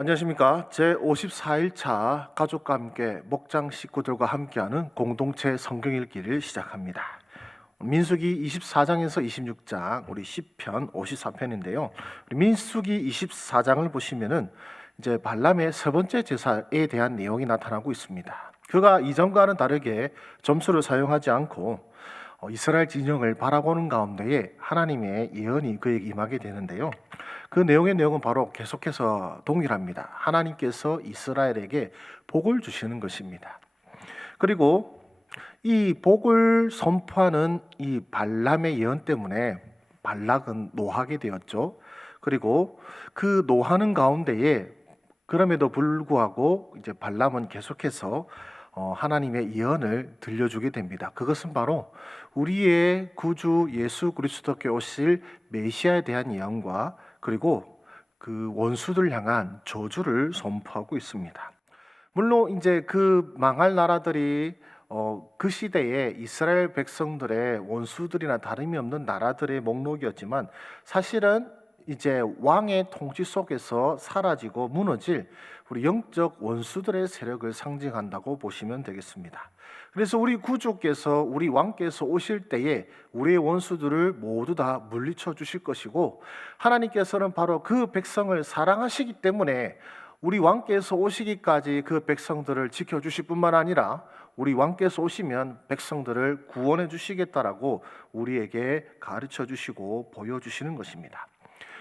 안녕하십니까. 제54일차 가족과 함께 목장 식구들과 함께하는 공동체 성경 읽기를 시작합니다. 민수기 24장에서 26장, 우리 시편 54편인데요. 민수기 24장을 보시면은 이제 발람의 세 번째 제사에 대한 내용이 나타나고 있습니다. 그가 이전과는 다르게 점수를 사용하지 않고 이스라엘 진영을 바라보는 가운데에 하나님의 예언이 그에게 임하게 되는데요. 그 내용은 바로 계속해서 동일합니다. 하나님께서 이스라엘에게 복을 주시는 것입니다. 그리고 이 복을 선포하는 이 발람의 예언 때문에 발락은 노하게 되었죠. 그리고 그 노하는 가운데에 그럼에도 불구하고 이제 발람은 계속해서 하나님의 예언을 들려주게 됩니다. 그것은 바로 우리의 구주 예수 그리스도께 오실 메시아에 대한 예언과 그리고 그 원수들 향한 저주를 선포하고 있습니다. 물론 이제 그 망할 나라들이 그 시대에 이스라엘 백성들의 원수들이나 다름이 없는 나라들의 목록이었지만 사실은 이제 왕의 통치 속에서 사라지고 무너질 우리 영적 원수들의 세력을 상징한다고 보시면 되겠습니다. 그래서 우리 구주께서 우리 왕께서 오실 때에 우리의 원수들을 모두 다 물리쳐 주실 것이고 하나님께서는 바로 그 백성을 사랑하시기 때문에 우리 왕께서 오시기까지 그 백성들을 지켜주실 뿐만 아니라 우리 왕께서 오시면 백성들을 구원해 주시겠다라고 우리에게 가르쳐 주시고 보여주시는 것입니다.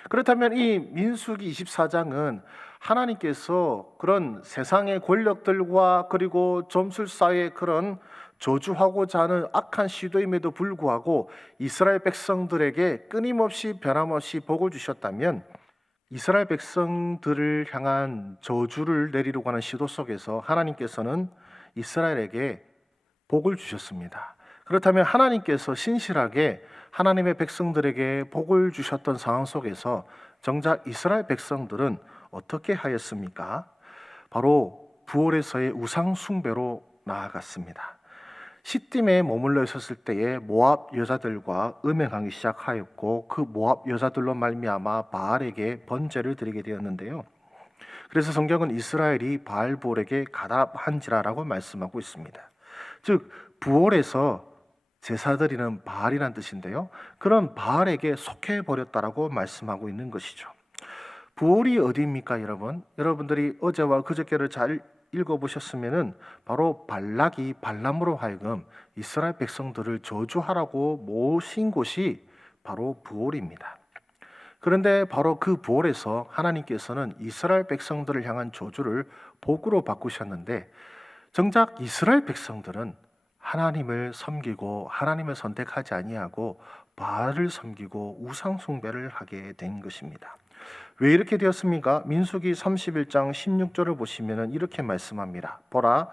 그렇다면 이 민수기 24장은 하나님께서 그런 세상의 권력들과 그리고 점술사의 그런 저주하고자 하는 악한 시도임에도 불구하고 이스라엘 백성들에게 끊임없이 변함없이 복을 주셨다면 이스라엘 백성들을 향한 저주를 내리려고 하는 시도 속에서 하나님께서는 이스라엘에게 복을 주셨습니다. 그렇다면 하나님께서 신실하게 하나님의 백성들에게 복을 주셨던 상황 속에서 정작 이스라엘 백성들은 어떻게 하였습니까? 바로 부올에서의 우상 숭배로 나아갔습니다. 시딤에 머물러 있었을 때에 모압 여자들과 음행하기 시작하였고 그 모압 여자들로 말미암아 바알에게 번제를 드리게 되었는데요. 그래서 성경은 이스라엘이 바알 부올에게 가담한지라라고 말씀하고 있습니다. 즉 부올에서 제사드리는 바알이란 뜻인데요. 그런 바알에게 속해 버렸다라고 말씀하고 있는 것이죠. 부올이 어디입니까, 여러분? 여러분들이 어제와 그저께를 잘 읽어보셨으면은 바로 발락이 발람으로 하여금 이스라엘 백성들을 저주하라고 모신 곳이 바로 부올입니다. 그런데 바로 그 부올에서 하나님께서는 이스라엘 백성들을 향한 저주를 복으로 바꾸셨는데 정작 이스라엘 백성들은 하나님을 섬기고 하나님을 선택하지 아니하고 바알을 섬기고 우상 숭배를 하게 된 것입니다. 왜 이렇게 되었습니까? 민수기 31장 16절을 보시면 이렇게 말씀합니다. 보라,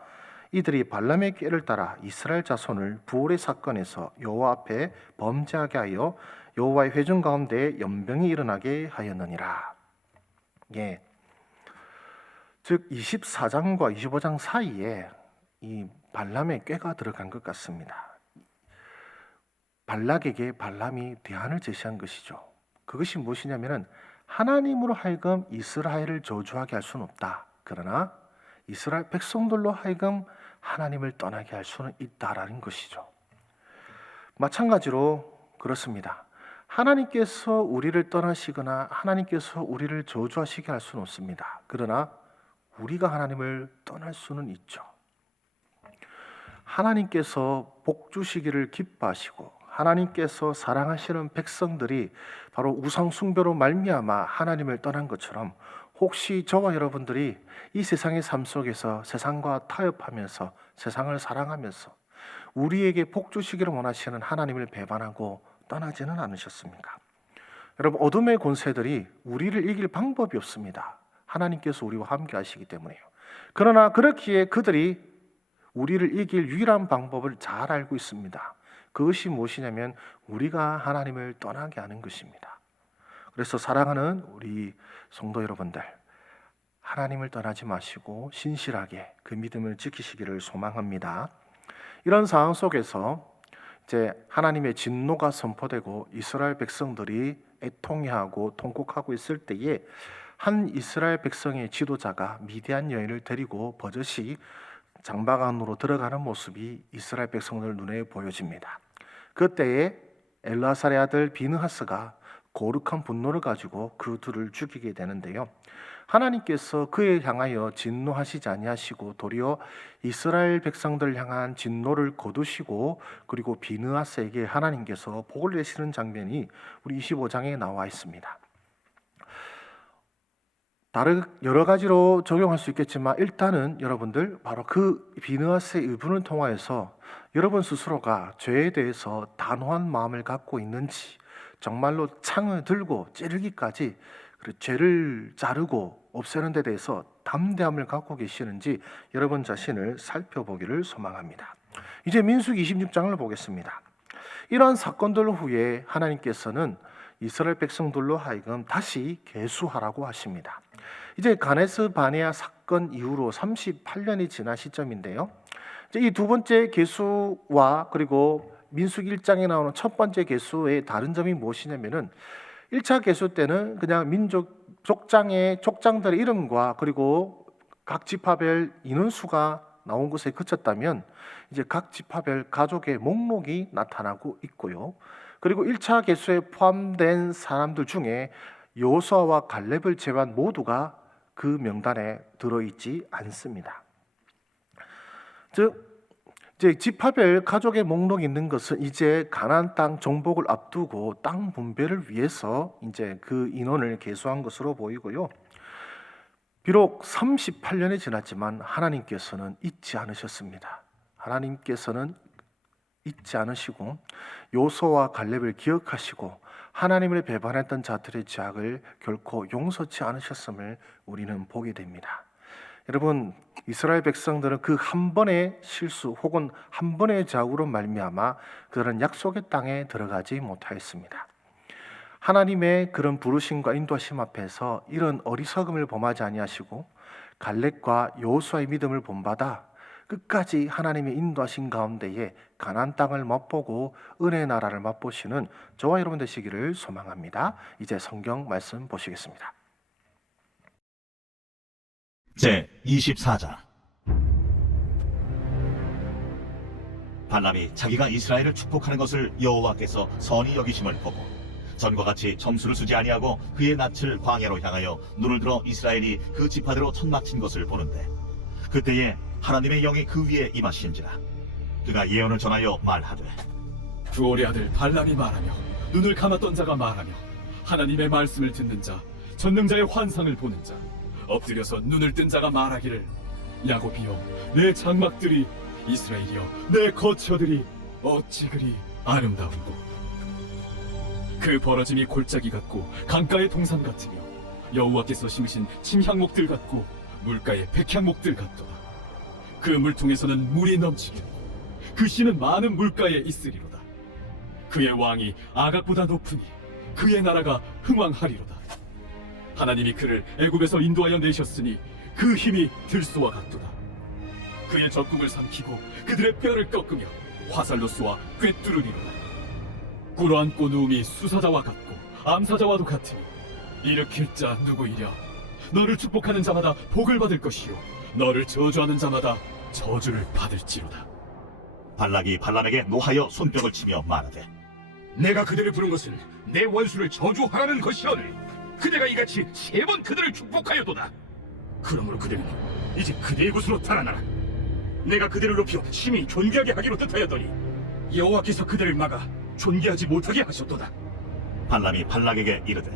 이들이 발람의 꾀를 따라 이스라엘 자손을 부올의 사건에서 여호와 앞에 범죄하게 하여 여호와의 회중 가운데 연병이 일어나게 하였느니라. 예. 즉 24장과 25장 사이에 이 발람의 꾀가 들어간 것 같습니다. 발락에게 발람이 대안을 제시한 것이죠. 그것이 무엇이냐면은 하나님으로 하여금 이스라엘을 저주하게 할 수는 없다. 그러나 이스라엘 백성들로 하여금 하나님을 떠나게 할 수는 있다라는 것이죠. 마찬가지로 그렇습니다. 하나님께서 우리를 떠나시거나 하나님께서 우리를 저주하시게 할 수는 없습니다. 그러나 우리가 하나님을 떠날 수는 있죠. 하나님께서 복 주시기를 기뻐하시고 하나님께서 사랑하시는 백성들이 바로 우상 숭배로 말미암아 하나님을 떠난 것처럼 혹시 저와 여러분들이 이 세상의 삶 속에서 세상과 타협하면서 세상을 사랑하면서 우리에게 복 주시기를 원하시는 하나님을 배반하고 떠나지는 않으셨습니까? 여러분, 어둠의 권세들이 우리를 이길 방법이 없습니다. 하나님께서 우리와 함께 하시기 때문에요. 그러나 그렇기에 그들이 우리를 이길 유일한 방법을 잘 알고 있습니다. 그것이 무엇이냐면 우리가 하나님을 떠나게 하는 것입니다. 그래서 사랑하는 우리 성도 여러분들, 하나님을 떠나지 마시고 신실하게 그 믿음을 지키시기를 소망합니다. 이런 상황 속에서 이제 하나님의 진노가 선포되고 이스라엘 백성들이 애통해하고 통곡하고 있을 때에 한 이스라엘 백성의 지도자가 미디안 여인을 데리고 버젓이 장막 안으로 들어가는 모습이 이스라엘 백성들 눈에 보여집니다. 그때에 엘라살의 아들 비느하스가 거룩한 분노를 가지고 그 둘을 죽이게 되는데요. 하나님께서 그에 향하여 진노하시지 아니하시고 도리어 이스라엘 백성들을 향한 진노를 거두시고 그리고 비느하스에게 하나님께서 복을 내시는 장면이 우리 25장에 나와 있습니다. 다른 여러 가지로 적용할 수 있겠지만 일단은 여러분들 바로 그 비느하스의 의분을 통하여서 여러분 스스로가 죄에 대해서 단호한 마음을 갖고 있는지, 정말로 창을 들고 찌르기까지 죄를 자르고 없애는 데 대해서 담대함을 갖고 계시는지 여러분 자신을 살펴보기를 소망합니다. 이제 민수기 26장을 보겠습니다. 이러한 사건들 후에 하나님께서는 이스라엘 백성들로 하여금 다시 계수하라고 하십니다. 이제 가네스 바네아 사건 이후로 38년이 지난 시점인데요. 이 두 번째 계수와 그리고 민수기 1장에 나오는 첫 번째 계수의 다른 점이 무엇이냐면은 1차 계수 때는 그냥 민족 족장들의 이름과 그리고 각 지파별 인원수가 나온 곳에 그쳤다면 이제 각 지파별 가족의 목록이 나타나고 있고요. 그리고 1차 계수에 포함된 사람들 중에 여호수아와 갈렙을 제외한 모두가 그 명단에 들어있지 않습니다. 즉 이제 지파별 가족의 목록이 있는 것은 이제 가나안 땅 정복을 앞두고 땅 분배를 위해서 이제 그 인원을 계수한 것으로 보이고요. 비록 38년이 지났지만 하나님께서는 잊지 않으셨습니다. 하나님께서는 잊지 않으시고 여호수아와 갈렙을 기억하시고 하나님을 배반했던 자들의 죄악을 결코 용서치 않으셨음을 우리는 보게 됩니다. 여러분, 이스라엘 백성들은 그 한 번의 실수 혹은 한 번의 죄악으로 말미암아 그들은 약속의 땅에 들어가지 못하였습니다. 하나님의 그런 부르심과 인도하심 앞에서 이런 어리석음을 범하지 아니하시고 갈렙과 여호수아의 믿음을 본받아 끝까지 하나님의 인도하신 가운데에 가나안 땅을 맛보고 은혜의 나라를 맛보시는 저와 여러분 되시기를 소망합니다. 이제 성경 말씀 보시겠습니다. 제 24장. 발람이 자기가 이스라엘을 축복하는 것을 여호와께서 선히 여기심을 보고 전과 같이 점수를 쓰지 아니하고 그의 낯을 광야로 향하여 눈을 들어 이스라엘이 그 지파대로 천막친 것을 보는데 그때에 하나님의 영이 그 위에 임하신지라. 그가 예언을 전하여 말하되 부올의 아들 발람이 말하며 눈을 감았던 자가 말하며 하나님의 말씀을 듣는 자 전능자의 환상을 보는 자 엎드려서 눈을 뜬 자가 말하기를 야곱이여 내 장막들이 이스라엘이여 내 거처들이 어찌 그리 아름다운고 그 벌어짐이 골짜기 같고 강가의 동산 같으며 여호와께서 심으신 침향목들 같고 물가의 백향목들 같도다. 그 물통에서는 물이 넘치겠고 그 씨는 많은 물가에 있으리로다. 그의 왕이 아각보다 높으니 그의 나라가 흥왕하리로다. 하나님이 그를 애굽에서 인도하여 내셨으니 그 힘이 들소와 같도다. 그의 적국을 삼키고 그들의 뼈를 꺾으며 화살로 쏘아 꿰뚫으리로다. 꿇어앉고 누움이 수사자와 같고 암사자와도 같으니 일으킬 자 누구이랴. 너를 축복하는 자마다 복을 받을 것이요 너를 저주하는 자마다 저주를 받을지로다. 발락이 발람에게 노하여 손뼉을 치며 말하되 내가 그들을 부른 것은 내 원수를 저주하라는 것이오늘 그대가 이같이 3번 그들을 축복하여도다. 그러므로 그들은 이제 그대의 곳으로 달아나라. 내가 그들을 높여 심히 존귀하게 하기로 뜻하였더니 여호와께서 그들을 막아 존귀하지 못하게 하셨도다. 발람이 발락에게 이르되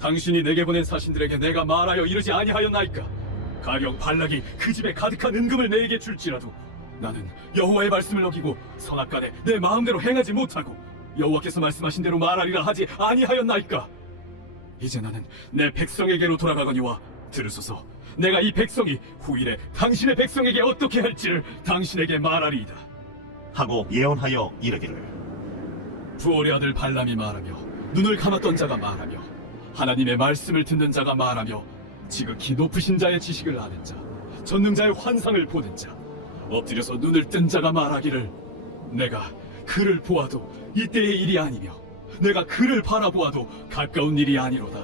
당신이 내게 보낸 사신들에게 내가 말하여 이르지 아니하였나이까. 가령 발락이 그 집에 가득한 은금을 내게 줄지라도 나는 여호와의 말씀을 어기고 선악간에 내 마음대로 행하지 못하고 여호와께서 말씀하신 대로 말하리라 하지 아니하였나이까. 이제 나는 내 백성에게로 돌아가거니와 들으소서. 내가 이 백성이 후일에 당신의 백성에게 어떻게 할지를 당신에게 말하리이다. 하고 예언하여 이르기를 부올의 아들 발람이 말하며 눈을 감았던 자가 말하며 하나님의 말씀을 듣는 자가 말하며 지극히 높으신 자의 지식을 아는 자 전능자의 환상을 보는 자 엎드려서 눈을 뜬 자가 말하기를 내가 그를 보아도 이때의 일이 아니며 내가 그를 바라보아도 가까운 일이 아니로다.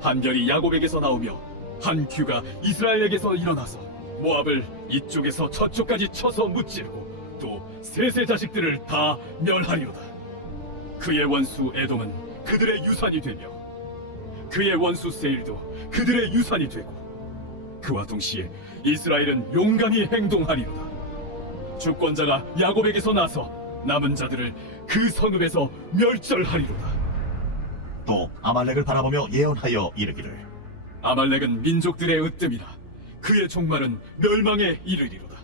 한 별이 야곱에게서 나오며 한 큐가 이스라엘에게서 일어나서 모압을 이쪽에서 저쪽까지 쳐서 무찌르고 또 셋의 자식들을 다 멸하리로다. 그의 원수 에돔은 그들의 유산이 되며 그의 원수 세일도 그들의 유산이 되고 그와 동시에 이스라엘은 용감히 행동하리로다. 주권자가 야곱에게서 나서 남은 자들을 그 성읍에서 멸절하리로다. 또 아말렉을 바라보며 예언하여 이르기를 아말렉은 민족들의 으뜸이라 그의 종말은 멸망에 이르리로다.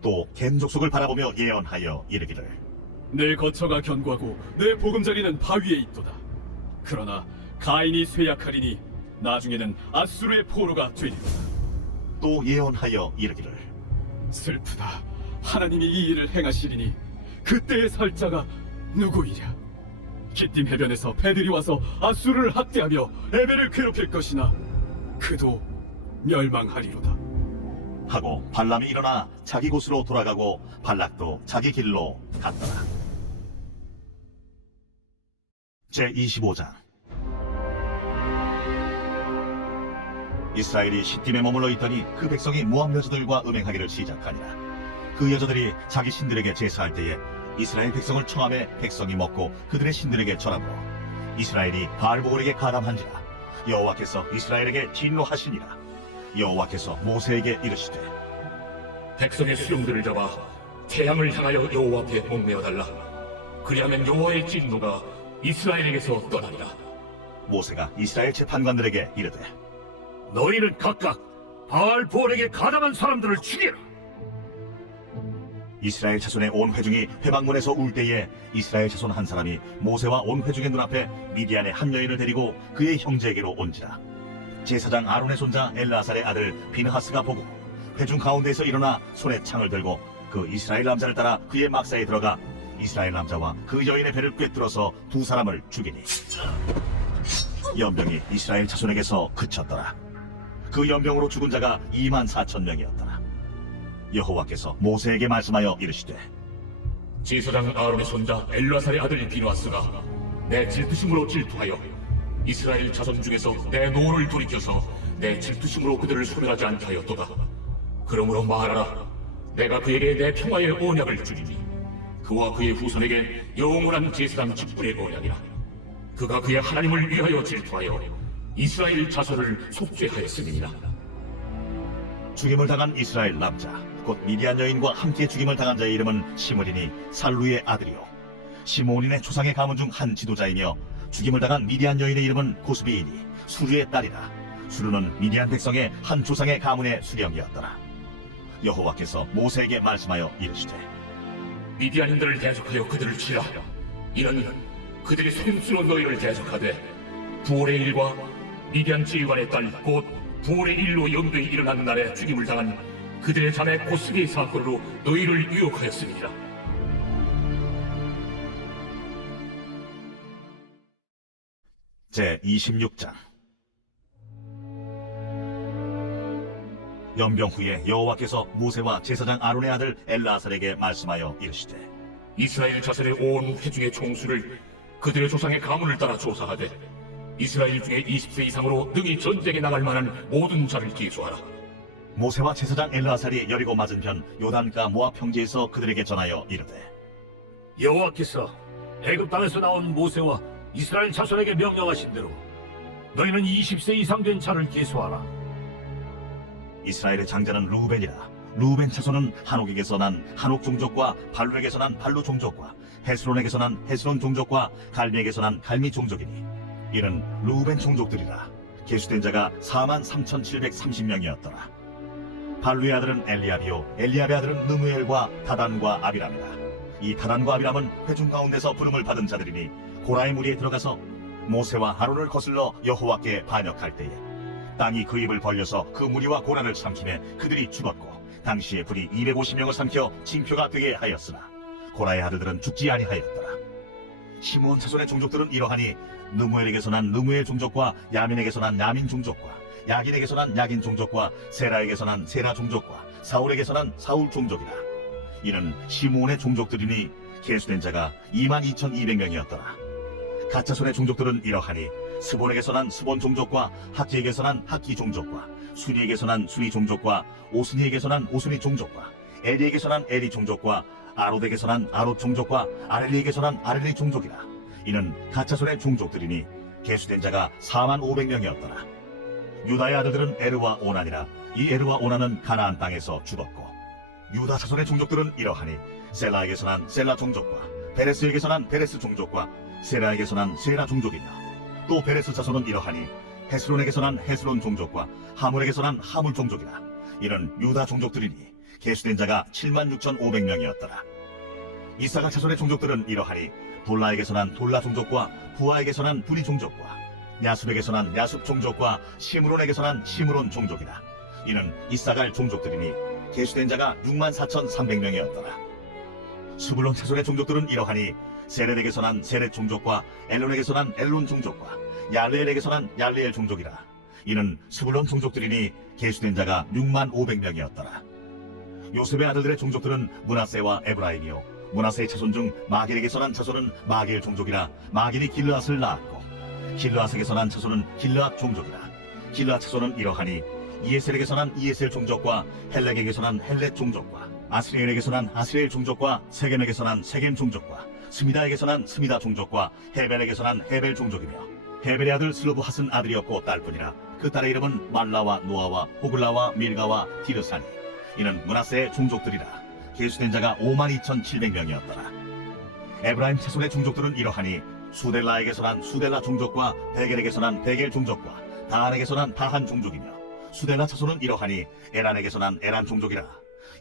또 겐 족속을 바라보며 예언하여 이르기를 내 거처가 견고하고 내 보금자리는 바위에 있도다. 그러나 가인이 쇠약하리니 나중에는 아수르의 포로가 되리로다. 또 예언하여 이르기를 슬프다. 하나님이 이 일을 행하시리니 그때의 살자가 누구이랴? 기띔 해변에서 배들이 와서 아수르를 학대하며 에벨을 괴롭힐 것이나 그도 멸망하리로다. 하고 발람이 일어나 자기 곳으로 돌아가고 발락도 자기 길로 갔더라. 제25장 이스라엘이 시딤에 머물러 있더니 그 백성이 모압 여자들과 음행하기를 시작하니라. 그 여자들이 자기 신들에게 제사할 때에 이스라엘 백성을 청함해 백성이 먹고 그들의 신들에게 절함으로 이스라엘이 바알보골에게 가담한지라. 여호와께서 이스라엘에게 진노하시니라. 여호와께서 모세에게 이르시되 백성의 수령들을 잡아 태양을 향하여 여호와 앞에 목매어 달라. 그리하면 여호와의 진노가 이스라엘에게서 떠나리라. 모세가 이스라엘 재판관들에게 이르되 너희는 각각 바알볼에게 가담한 사람들을 죽여라. 이스라엘 자손의 온 회중이 회방문에서 울 때에 이스라엘 자손 한 사람이 모세와 온 회중의 눈앞에 미디안의 한 여인을 데리고 그의 형제에게로 온지라. 제사장 아론의 손자 엘라살의 아들 비느하스가 보고 회중 가운데에서 일어나 손에 창을 들고 그 이스라엘 남자를 따라 그의 막사에 들어가 이스라엘 남자와 그 여인의 배를 꿰뚫어서 두 사람을 죽이니 연병이 이스라엘 자손에게서 그쳤더라. 그 연병으로 죽은 자가 24,000명이었더라. 여호와께서 모세에게 말씀하여 이르시되 제사장 아론의 손자 엘라살의 아들 비누아스가 내 질투심으로 질투하여 이스라엘 자손 중에서 내 노를 돌이켜서 내 질투심으로 그들을 소멸하지 않게 하였도다. 그러므로 말하라. 내가 그에게 내 평화의 언약을 주리니 그와 그의 후손에게 영원한 제사장 직분의 언약이라. 그가 그의 하나님을 위하여 질투하여 이스라엘 자손을 속죄하였음이니라. 죽임을 당한 이스라엘 남자 곧 미디안 여인과 함께 죽임을 당한 자의 이름은 시므리니 살루의 아들이요 시므온인의 조상의 가문 중 한 지도자이며 죽임을 당한 미디안 여인의 이름은 고스비이니 수르의 딸이라. 수르는 미디안 백성의 한 조상의 가문의 수령이었더라. 여호와께서 모세에게 말씀하여 이르시되 미디안인들을 대적하여 그들을 치라. 이는 그들이 소임스러운 너희를 대적하되 부올의 일과 미디안 지휘관의 딸 곧 부올의 일로 연도에 일어난 날에 죽임을 당한 그들의 자매 고스비의 사건으로 너희를 유혹하였습니다. 제26장 연병 후에 여호와께서 모세와 제사장 아론의 아들 엘라살에게 말씀하여 이르시되 이스라엘 자손의 온 회중의 총수를 그들의 조상의 가문을 따라 조사하되 이스라엘 중에 20세 이상으로 능히 전쟁에 나갈 만한 모든 자를 기수하라. 모세와 제사장 엘라살이 여리고 맞은편 요단가 모압 평지에서 그들에게 전하여 이르되 여호와께서 애굽 땅에서 나온 모세와 이스라엘 자손에게 명령하신 대로 너희는 20세 이상 된 자를 계수하라. 이스라엘의 장자는 루벤이라. 루벤 자손은 한옥에게서 난 한옥 종족과 발루에게서 난 발루 종족과 헤스론에게서 난 헤스론 종족과 갈미에게서 난 갈미 종족이니 이는 루벤 종족들이라. 계수된 자가 43,730명이었더라. 발루의 아들은 엘리압이요 엘리압의 아들은 느무엘과 다단과 아비람이라. 이 다단과 아비람은 회중 가운데서 부름을 받은 자들이니 고라의 무리에 들어가서 모세와 아론을 거슬러 여호와께 반역할 때에 땅이 그 입을 벌려서 그 무리와 고라를 삼키매 그들이 죽었고 당시에 불이 250명을 삼켜 징표가 되게 하였으나 고라의 아들들은 죽지 아니하였더라. 시므온 자손의 종족들은 이러하니 느무엘에게서 난 느무엘 종족과 야민에게서 난 야민 종족과 야긴에게서 난 야긴 종족과 세라에게서 난 세라 종족과 사울에게서 난 사울 종족이라. 이는 시므온의 종족들이니 계수된 자가 22,200명이었더라. 갓자손의 종족들은 이러하니 스본에게서 난 스본 종족과 학기에게서 난 학기 종족과 순이에게서 난 순이 종족과 오스니에게서 난 오스니 종족과 에리에게서 난 에리 종족과 아롯에게서 난 아롯 종족과 아렐리에게서 난 아렐리 종족이라. 이는 가짜손의 종족들이니 계수된 자가 45,000명이었더라. 유다의 아들들은 에르와 오난이라. 이 에르와 오난은 가나안 땅에서 죽었고, 유다 자손의 종족들은 이러하니 셀라에게서 난 셀라 종족과 베레스에게서 난 베레스 종족과 세라에게서 난 세라 종족이며, 또 베레스 자손은 이러하니 헤스론에게서 난 헤스론 종족과 하물에게서 난 하물 종족이라. 이는 유다 종족들이니 계수된 자가 76,500명이었더라. 이사가 자손의 종족들은 이러하니 돌라에게서 난 돌라 종족과 부하에게서 난 부리 종족과 야습에게서 난 야습 종족과 시므론에게서 난 시므론 종족이라. 이는 이사갈 종족들이니 계수된 자가 64,300명이었더라. 스불론 자손의 종족들은 이러하니 세렛에게서 난 세렛 종족과 엘론에게서 난 엘론 종족과 얄레엘에게서 난 얄레엘 종족이라. 이는 스불론 종족들이니 계수된 자가 65,000명이었더라. 요셉의 아들들의 종족들은 므낫세와 에브라임이요, 므낫세의 자손 중 마길에게서 난 자손은 마길 종족이라. 마길이 길르앗을 낳았고, 길르앗에게서 난 자손은 길르앗 종족이라. 길르앗 자손은 이러하니 이에셀에게서 난 이에셀 종족과 헬렉에게서 난 헬렉 종족과 아스리엘에게서 난 아스리엘 종족과 세겜에게서 난 세겜 종족과 스미다에게서 난 스미다 종족과 헤벨에게서 난 헤벨 종족이며, 헤벨의 아들 슬로브핫은 아들이었고 딸뿐이라. 그 딸의 이름은 말라와 노아와 호글라와 밀가와 디르사니. 이는 므낫세의 종족들이라. 계수된 자가 52,700명이었더라. 에브라임 자손의 종족들은 이러하니 수델라에게서 난 수델라 종족과 베겔에게서 난 베겔 종족과 다한에게서 난 다한 종족이며, 수델라 자손은 이러하니 에란에게서 난 에란 종족이라.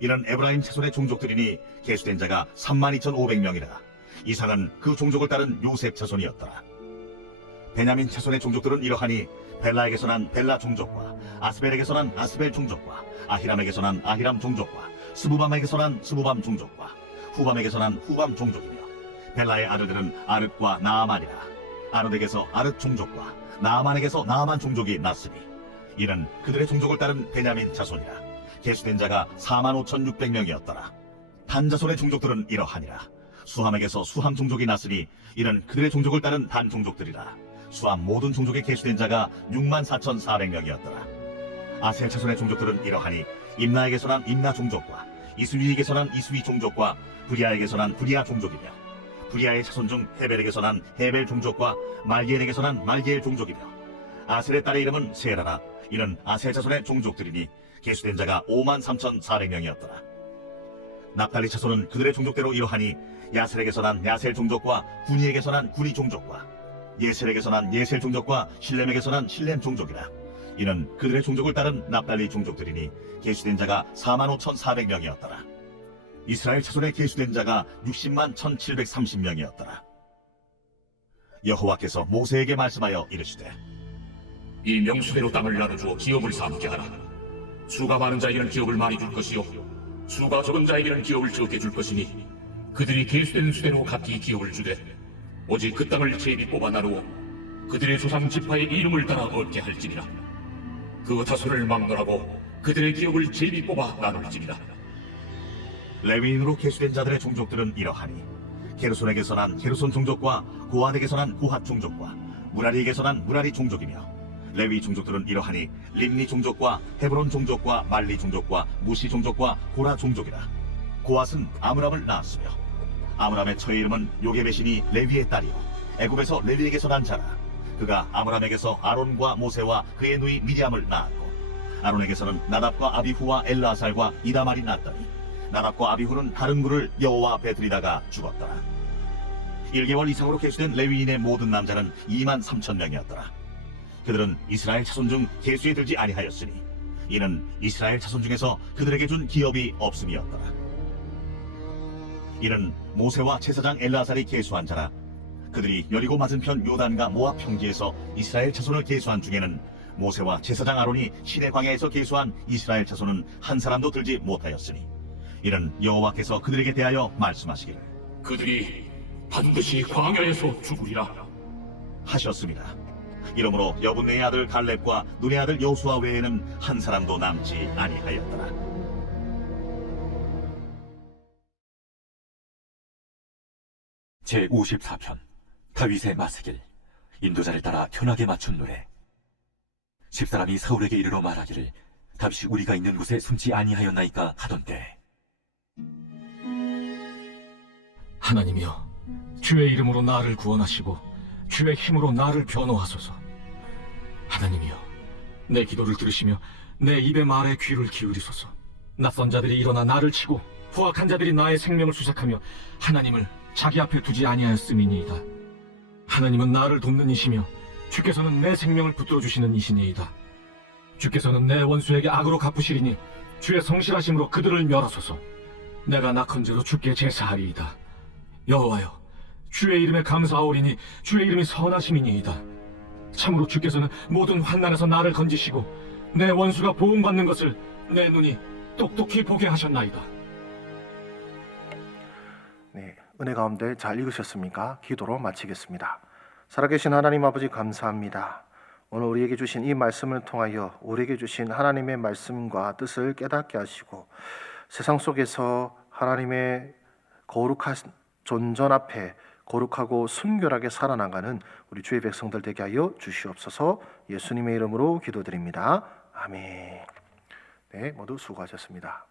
이는 에브라임 자손의 종족들이니 계수된 자가 32,500명이라. 이상은 그 종족을 따른 요셉 자손이었더라. 베냐민 자손의 종족들은 이러하니 벨라에게서 난 벨라 종족과 아스벨에게서 난 아스벨 종족과 아히람에게서 난 아히람 종족과 스부밤에게서 난 스부밤 종족과 후밤에게서 난 후밤 종족이며, 벨라의 아들들은 아릇과 나아만이라. 아릇에게서 아릇 종족과 나아만에게서 나아만 종족이 났으니 이는 그들의 종족을 따른 베냐민 자손이라. 계수된 자가 45,600명이었더라. 단 자손의 종족들은 이러하니라. 수함에게서 수함 종족이 났으니 이는 그들의 종족을 따른 단 종족들이라. 수함 모든 종족의 계수된 자가 64,400명이었더라. 아셀 자손의 종족들은 이러하니 임나에게서 난 임나 종족과 이스위에게서 난 이스위 종족과 브리아에게서 난 브리아 종족이며, 브리아의 자손 중 헤벨에게서 난 헤벨 종족과 말기엘에게서 난 말기엘 종족이며, 아셀의 딸의 이름은 세라라. 이는 아셀 자손의 종족들이니 계수된 자가 53,400명이었더라. 납달리 자손은 그들의 종족대로 이러하니 야셀에게서 난 야셀 종족과 구니에게서 난 구니 종족과 예셀에게서 난 예셀 종족과 실렘에게서 난 실렘 종족이라. 이는 그들의 종족을 따른 납달리 종족들이니 계수된 자가 45,400명이었더라. 이스라엘 자손의 계수된 자가 601,730명이었더라. 여호와께서 모세에게 말씀하여 이르시되, 이 명수대로 땅을 나눠주어 기업을 삼게 하라. 수가 많은 자에게는 기업을 많이 줄 것이요 수가 적은 자에게는 기업을 적게 줄 것이니 그들이 계수된 수대로 각기 기업을 주되 오직 그 땅을 제비 뽑아 나누어 그들의 조상 지파의 이름을 따라 얻게 할지니라. 그 다소를 막론하고 그들의 기업을 제비 뽑아 나눌지니라. 레위인으로 계수된 자들의 종족들은 이러하니 게르손에게서 난 게르손 종족과 고핫에게서 난 고핫 종족과 무라리에게서 난 무라리 종족이며, 레위 종족들은 이러하니 림니 종족과 헤브론 종족과 말리 종족과 무시 종족과 고라 종족이라. 고핫은 아므람을 낳았으며, 아므람의 처의 이름은 요게벳이니 레위의 딸이요 애굽에서 레위에게서 난 자라. 그가 아므람에게서 아론과 모세와 그의 누이 미리암을 낳았고, 아론에게서는 나답과 아비후와 엘라살과 이다말이 낳았더니 나답과 아비후는 다른 물을 여호와 앞에 들이다가 죽었더라. 1개월 이상으로 계수된 레위인의 모든 남자는 23,000명이었더라. 그들은 이스라엘 자손 중 계수에 들지 아니하였으니 이는 이스라엘 자손 중에서 그들에게 준 기업이 없음이었더라. 이는 모세와 제사장 엘라살이 계수한 자라. 그들이 여리고 맞은편 요단과 모압 평지에서 이스라엘 자손을 계수한 중에는 모세와 제사장 아론이 시내 광야에서 계수한 이스라엘 자손은 한 사람도 들지 못하였으니 이는 여호와께서 그들에게 대하여 말씀하시기를 그들이 반드시 광야에서 죽으리라 하셨습니다. 이러므로 여분네의 아들 갈렙과 눈의 아들 여호수아 외에는 한 사람도 남지 아니하였더라. 제54편 다윗의 마스길. 인도자를 따라 편하게 맞춘 노래. 집사람이 사울에게 이르러 말하기를 다윗이 우리가 있는 곳에 숨지 아니하였나이까 하던대. 하나님이여, 주의 이름으로 나를 구원하시고 주의 힘으로 나를 변호하소서. 하나님이여, 내 기도를 들으시며 내 입의 말에 귀를 기울이소서. 낯선 자들이 일어나 나를 치고 포악한 자들이 나의 생명을 수색하며 하나님을 자기 앞에 두지 아니하였음이니이다. 하나님은 나를 돕는 이시며 주께서는 내 생명을 붙들어 주시는 이시니이다. 주께서는 내 원수에게 악으로 갚으시리니 주의 성실하심으로 그들을 멸하소서. 내가 낙헌제로 주께 제사하리이다. 여호와여, 주의 이름에 감사하오리니 주의 이름이 선하심이니이다. 참으로 주께서는 모든 환난에서 나를 건지시고 내 원수가 보응받는 것을 내 눈이 똑똑히 보게 하셨나이다. 네, 은혜 가운데 잘 읽으셨습니까? 기도로 마치겠습니다. 살아계신 하나님 아버지 감사합니다. 오늘 우리에게 주신 이 말씀을 통하여 우리에게 주신 하나님의 말씀과 뜻을 깨닫게 하시고 세상 속에서 하나님의 거룩한 존전 앞에 거룩하고 순결하게 살아나가는 우리 주의 백성들 되게 하여 주시옵소서. 예수님의 이름으로 기도드립니다. 아멘. 네, 모두 수고하셨습니다.